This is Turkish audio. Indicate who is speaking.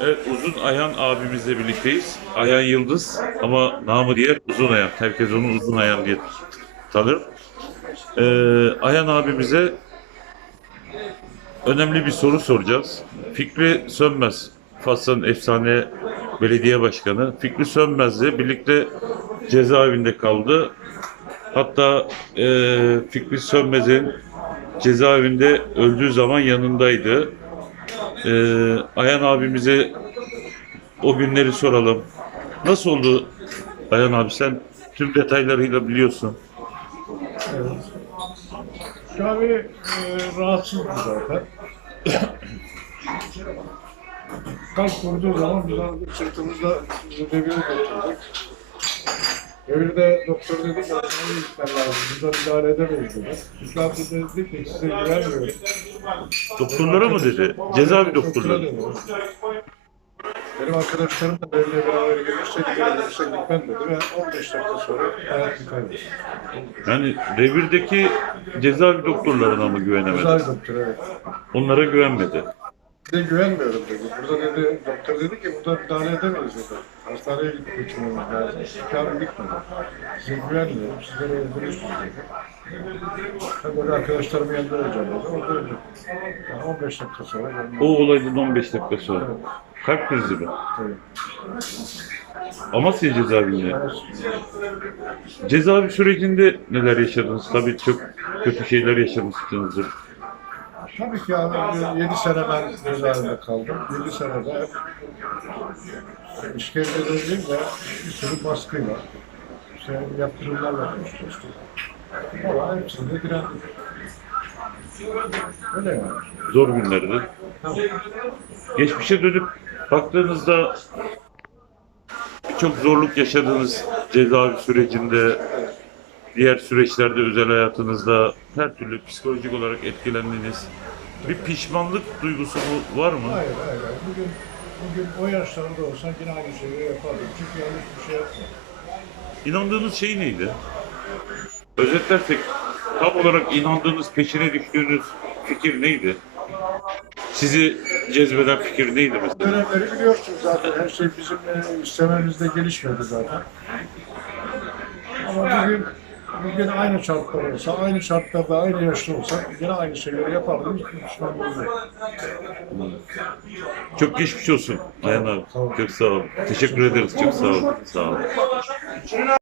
Speaker 1: Evet, Uzun Ayhan abimizle birlikteyiz. Ayhan Yıldız ama namı diğer Uzun Ayhan. Herkes onu Uzun Ayhan diye tanır. Ee, Ayhan abimize önemli bir soru soracağız. Fikri Sönmez, Fas'ın efsane belediye başkanı. Fikri Sönmez'le birlikte cezaevinde kaldı. Hatta e, Fikri Sönmez'in cezaevinde öldüğü zaman yanındaydı. Ee, Ayhan abimize o günleri soralım. Nasıl oldu Ayhan abi sen tüm detaylarıyla biliyorsun. Evet.
Speaker 2: Şavi e, rahatsızdı zaten. Kalp vurduğu zaman biz sırtımızda revire götürdük. Revirde doktor dedi ki "Hastaneye gitmen lazım. Burada müdahale edemeyiz dedi. İslam dedi ki size güvenmiyorum.
Speaker 1: Doktorlara mı dedi? Cezaevi dedi.
Speaker 2: Benim arkadaşlarım da benimle beraber gelirse gidebilirse gitmem dedi ve 15 dakika sonra hayatını kaybetti.
Speaker 1: Yani revirdeki cezaevi doktorlarına mı güvenemedi?
Speaker 2: Güzel doktor evet.
Speaker 1: Onlara güvenmedi.
Speaker 2: De güvenmiyorum dedi. Burada dedi, doktor dedi ki burada müdahale edemeyiz dedi. Hastaneye götürmemiz lazım. Kârı gitmedi. Size güvenmiyorum, sizlere öldürürsünüz dedi. Ben böyle arkadaşlarımın yanında olacağım dedi. Orada öldü. Yani 15 dakika sonra.
Speaker 1: O olaydan 15 dakika sonra. Evet, Kalp krizi mi? tabii. Amasya cezaevinde. Yani Cezaevi sürecinde neler yaşadınız? Tabii çok kötü şeyler yaşamışsınızdır.
Speaker 2: Tabii ki yani 7 sene ben cezaevinde kaldım. 7 senede işkence dediğim de bir sürü baskıyla, işte yaptırımlarla karşılaştık. Ama hepsinde direndik.
Speaker 1: Öyle yani. Zor günlerdi. Geçmişe dönüp baktığınızda birçok zorluk yaşadığınız cezaevi sürecinde, diğer süreçlerde özel hayatınızda her türlü psikolojik olarak etkilendiğiniz bir pişmanlık duygusu mu var mı?
Speaker 2: Hayır, hayır, hayır. Bugün, bugün o yaşlarında olsan yine aynı şeyleri yapardım. Çünkü yanlış bir şey yapmadım.
Speaker 1: İnandığınız şey neydi? Özetlersek tam olarak inandığınız, peşine düştüğünüz fikir neydi? Sizi cezbeden fikir neydi mesela?
Speaker 2: Dönemleri biliyorsunuz zaten. Her şey bizim e, istememizde gelişmedi zaten. Ama bugün, bugün aynı şartlar olsa, aynı şartlarda aynı yaşta olsak yine aynı şeyleri pişmanlığım yok.
Speaker 1: Çok geçmiş olsun Ayhan abi. Çok sağ olun. Teşekkür ederiz. Çok sağ olun. Sağ olun.